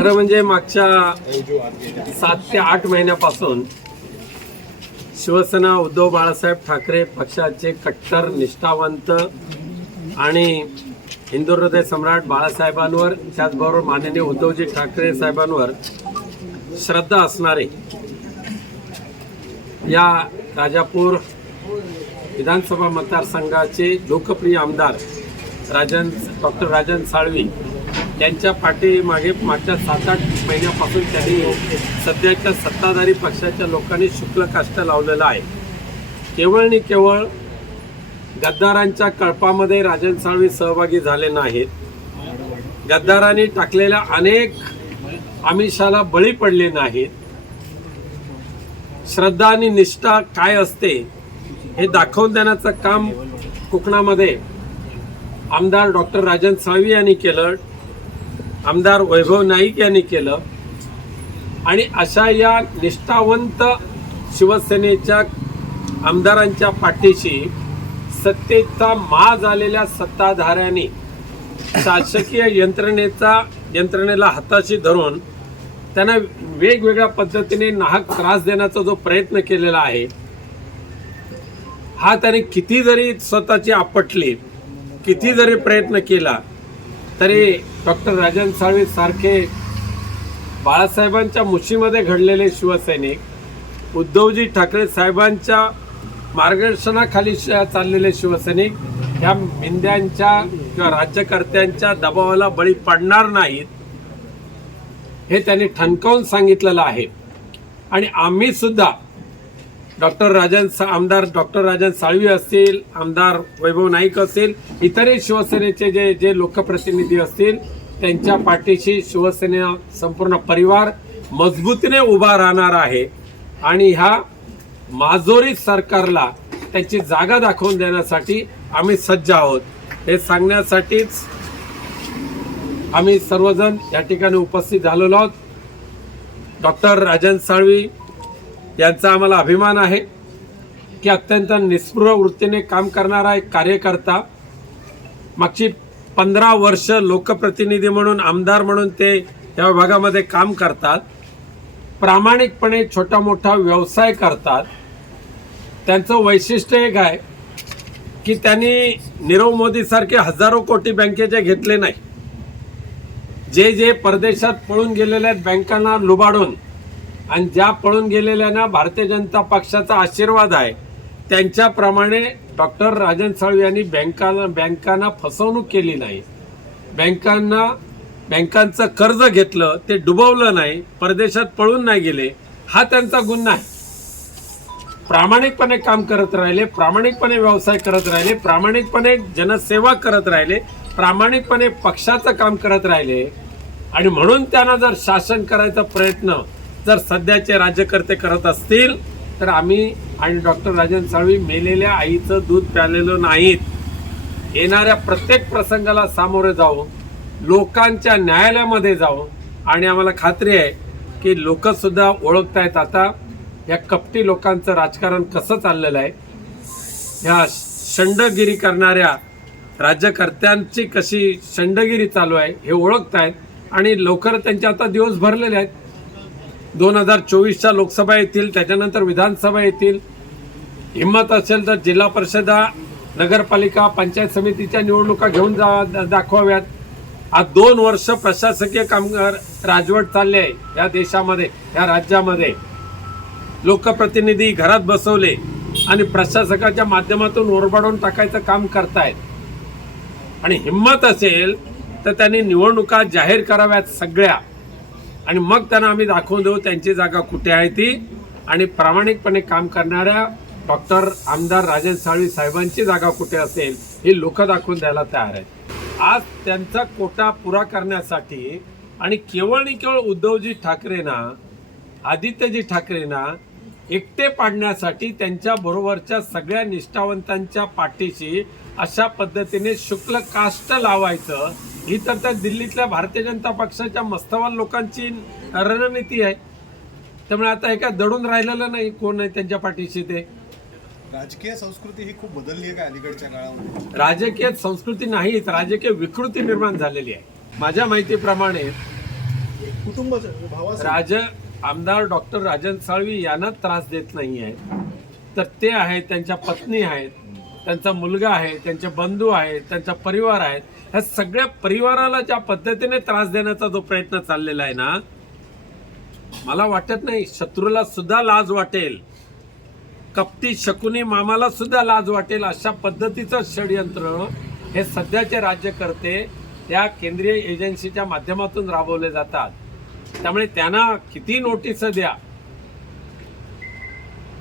खरं म्हणजे मागच्या सात ते आठ महिन्यापासून शिवसेना उद्धव बाळासाहेब ठाकरे पक्षाचे कट्टर निष्ठावंत आणि हिंदू हृदय सम्राट बाळासाहेबांवर त्याचबरोबर माननीय उद्धवजी ठाकरे साहेबांवर श्रद्धा असणारे या राजापूर विधानसभा मतदारसंघाचे लोकप्रिय आमदार राजन डॉक्टर राजन साळवी त्यांच्या पाठीमागे मागच्या सात आठ महिन्यापासून त्यांनी सध्याच्या सत्ताधारी पक्षाच्या लोकांनी शुक्ल काष्ट लावलेलं आहे. केवळ आणि केवळ गद्दारांच्या कळपामध्ये राजन साळवी सहभागी झाले नाहीत. गद्दारांनी टाकलेल्या अनेक आमिषाला बळी पडले नाहीत. श्रद्धा आणि निष्ठा काय असते हे दाखवून देण्याचं काम कोकणामध्ये आमदार डॉक्टर राजन साळवी यांनी केलं. आमदार वैभव नाईक यांनी केलं. आणि अशा या निष्ठावंत शिवसेनेच्या आमदारांच्या पाठीशी सत्तेचा मा झालेल्या सत्ताधाऱ्यांनी शासकीय यंत्रणेचा यंत्रणेला हाताशी धरून त्यांना वेगवेगळ्या पद्धतीने नाहक त्रास देण्याचा जो प्रयत्न केलेला आहे हा त्याने किती जरी स्वतःची आपटली किती जरी प्रयत्न केला. तरी डॉक्टर राजन साळवी सारखे बाळासाहेबांच्या मुशीमध्ये घडलेले शिवसैनिक उद्धवजी ठाकरे साहेबांच्या मार्गदर्शनाखाली श- चाललेले शिवसैनिक ह्या मिंद्यांच्या किंवा राज्यकर्त्यांच्या दबावाला बळी पडणार नाहीत हे त्यांनी ठणकावून सांगितलेलं आहे. आणि आम्ही सुद्धा डॉक्टर राजन सा- आमदार डॉक्टर राजन साळवी असतील आमदार वैभव नाईक असतील इतरही शिवसेनेचे जे जे लोकप्रतिनिधी असतील त्यांच्या पाठीशी शिवसेना संपूर्ण परिवार मजबूतीने उभा राहणार आहे. आणि ह्या माजोरी सरकारला त्याची जागा दाखवून देण्यासाठी आम्ही सज्ज आहोत. हे सांगण्यासाठीच आम्ही सर्वजण या ठिकाणी उपस्थित झालेलो आहोत. डॉक्टर राजन साळवी यांचा आम्हाला अभिमान आहे की अत्यंत निस्पृह वृत्तीने काम करणारा एक कार्यकर्ता मागची पंधरा वर्ष लोकप्रतिनिधी म्हणून आमदार म्हणून ते या विभागामध्ये काम करतात प्रामाणिकपणे छोटा मोठा व्यवसाय करतात. त्यांचं वैशिष्ट्य एक आहे की त्यांनी नीरव मोदीसारखे हजारो कोटी बँकेचे घेतले नाही. जे जे परदेशात पळून गेलेल्या आहेत बँकांना लुबाडून आणि ज्या पळून गेलेल्यांना भारतीय जनता पक्षाचा आशीर्वाद आहे त्यांच्याप्रमाणे डॉक्टर राजन साळवी यांनी बँकांना बँकांना फसवणूक केली नाही. बँकांना बँकांचं कर्ज घेतलं ते डुबवलं नाही परदेशात पळून नाही गेले हा त्यांचा गुन्हा आहे. प्रामाणिकपणे काम करत राहिले प्रामाणिकपणे व्यवसाय करत राहिले प्रामाणिकपणे जनसेवा करत राहिले प्रामाणिकपणे पक्षाचं काम करत राहिले. आणि म्हणून त्यांना जर शासन करायचा प्रयत्न जर सध्याचे राज्यकर्ते करत असतील तर आम्ही आणि डॉक्टर राजन साळवी मेलेल्या आईचं दूध प्यालेलं नाहीत. येणाऱ्या प्रत्येक प्रसंगाला सामोरे जाऊ लोकांच्या न्यायालयामध्ये जाऊ. आणि आम्हाला खात्री आहे की लोकसुद्धा ओळखतायत आता. या कपटी लोकांचं राजकारण कसं चाललेलं आहे? ह्या शंडगिरी करणाऱ्या राज्यकर्त्यांची कशी शंडगिरी चालू आहे हे ओळखतायत. आणि लवकर त्यांचे आता दिवस भरलेले आहेत. दोन हजार चोवीसच्या लोकसभा येतील त्याच्यानंतर विधानसभा येतील. हिंमत असेल तर जिल्हा परिषदा नगरपालिका पंचायत समितीच्या निवडणुका घेऊन जा दाखवाव्यात. आज दोन वर्ष प्रशासकीय कामगार राजवट चालले आहे या देशामध्ये या राज्यामध्ये. लोकप्रतिनिधी घरात बसवले आणि प्रशासकाच्या माध्यमातून ओरबाडून टाकायचं काम करतायत. आणि हिंमत असेल तर त्यांनी निवडणुका जाहीर कराव्यात सगळ्या. आणि मग त्यांना आम्ही दाखवून देऊ त्यांची जागा कुठे आहे ती. आणि प्रामाणिकपणे काम करणाऱ्या डॉक्टर आमदार राजन साळवी साहेबांची जागा कुठे असेल ही लोक दाखवून द्यायला तयार आहेत. आज त्यांचा कोटा पुरा करण्यासाठी आणि केवळ आणि केवळ उद्धवजी ठाकरेंना आदित्यजी ठाकरेंना एकटे पाडण्यासाठी त्यांच्या बरोबरच्या सगळ्या निष्ठावंतांच्या पाठीशी अशा पद्धतीने शुक्ल काष्ट लावायचं ही तर त्या दिल्लीतल्या भारतीय जनता पक्षाच्या मस्तवाल लोकांची रणनीती आहे. त्यामुळे आता हे काय दडून राहिलेलं नाही कोण आहे त्यांच्या पाठीशी ते? राजकीय संस्कृती ही खूप बदलली आहे का अलीकडच्या काळामध्ये? राजकीय संस्कृती नाहीच राजकीय विकृती निर्माण झालेली आहे. माझ्या माहितीप्रमाणे कुटुंबाचं भावाचं. राज आमदार डॉक्टर राजन साळवी यांना त्रास देत नाही आहेत तर ते आहेत त्यांच्या पत्नी आहेत. त्यांचा मुलगा आहे त्यांचे बंधू आहेत त्यांचा परिवार आहेत ह्या सगळ्या परिवाराला ज्या पद्धतीने त्रास देण्याचा जो प्रयत्न चाललेला आहे ना मला वाटत नाही शत्रूला सुद्धा लाज वाटेल. कपटी शकुनी मामाला सुद्धा लाज वाटेल अशा पद्धतीचं षडयंत्र हे सध्याचे राज्यकर्ते त्या केंद्रीय एजन्सीच्या माध्यमातून राबवले जातात. त्यामुळे त्यांना किती नोटीस द्या.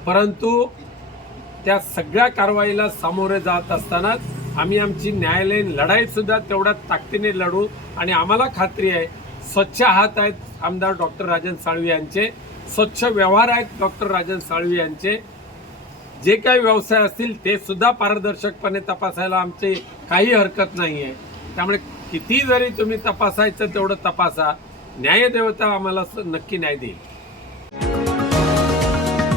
परंतु त्या सगळ्या कारवाईला सामोरे जात असतानाच आम्ही आमची न्यायालयीन लढाईसुद्धा तेवढ्या ताकदीने लढू. आणि आम्हाला खात्री आहे स्वच्छ हात आहेत आमदार डॉक्टर राजन साळवी यांचे स्वच्छ व्यवहार आहेत डॉक्टर राजन साळवी यांचे. जे काही व्यवसाय असतील ते सुद्धा पारदर्शकपणे तपासायला आमची काही हरकत नाही आहे त्यामुळे किती जरी तुम्ही तपासायचं तेवढं तपासा. न्यायदेवता आम्हाला नक्की न्याय देईल.